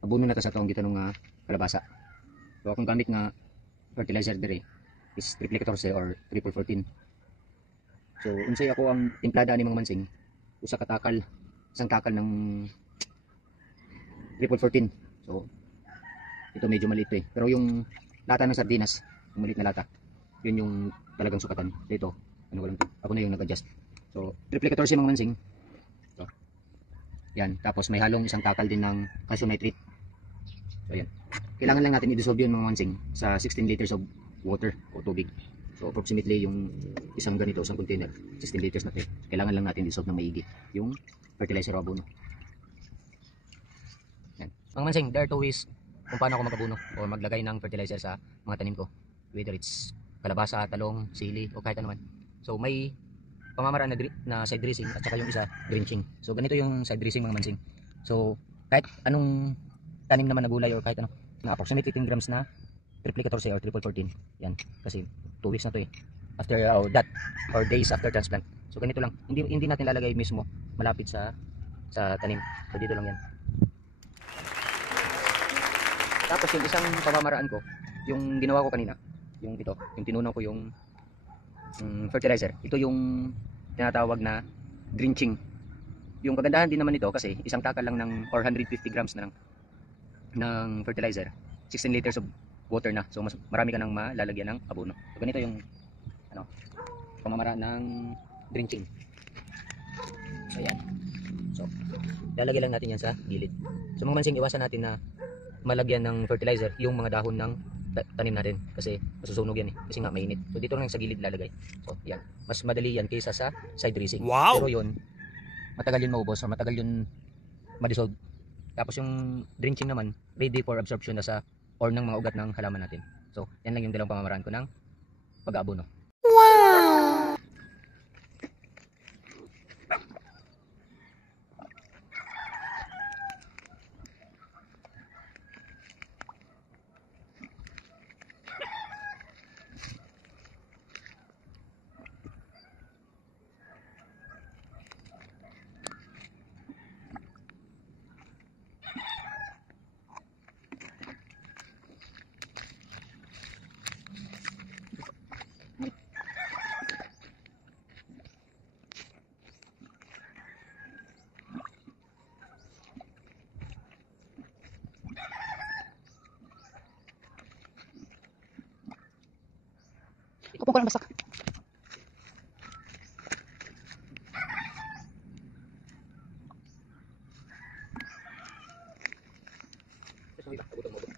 abono na ta sa taong gitanong nga kalabasa. So akong gamit nga fertilizer dire is triple 14 or triple 14. So unsay ako ang timplada ni mga mansing, usa ka takal, isang takal ng triple 14. So ito medyo maliit eh. Pero yung lata ng sardinas, yung maliit na lata, yun yung talagang sukatan. Dito, ano ko lang to, ako na yung nag-adjust. So triple 14 mga mansing. So yan, tapos may halong isang takal din ng calcium nitrate. So yan, kailangan lang natin i-dissolve yun mga mansing sa 16 liters of water o tubig. So approximately yung isang ganito, isang container, 16 liters na ito. Kailangan lang natin i-dissolve ng maigi yung fertilizer o abono. Yan. Mga mansing, there are two ways kung paano ako mag-abono o maglagay ng fertilizer sa mga tanim ko. Whether it's kalabasa, talong, sili, o kahit ano man. So may pamamaraan na side dressing at saka yung isa drenching. So ganito yung side dressing mga mansing. So kahit anong tanim naman na gulay or kahit ano, na approximately 10 grams na triple 14 or triple 14. Yan, kasi 2 weeks na to eh. After that or days after transplant. So ganito lang. Hindi natin lalagay mismo malapit sa tanim. So dito lang yan. Tapos yung isang pamamaraan ko, yung ginawa ko kanina, yung ito, yung tinunaw ko yung fertilizer. Ito yung tinatawag na drenching. Yung kagandahan din naman nito kasi isang takal lang ng 450 grams na ng fertilizer, 16 liters of water na. So mas marami ka nang malalagyan ng abono. So ganito yung ano, pamamaraan ng drenching. So yan. So lalagay lang natin yan sa gilid. So mga mansing, iwasan natin na malagyan ng fertilizer yung mga dahon ng tanim natin kasi masusunog yan eh, kasi nga mainit. So dito lang sa gilid lalagay. So yan, mas madali yan kaysa sa side dressing. Wow! Pero yun, matagal yun maubos or matagal yun ma-dissolve. Tapos yung drenching naman, ready for absorption na sa or ng mga ugat ng halaman natin. So yan lang yung dalawang pamamaraan ko ng pag-aabono. Wow! Upo ko lang basta. Gusto mo iba? Tagutom mo ba?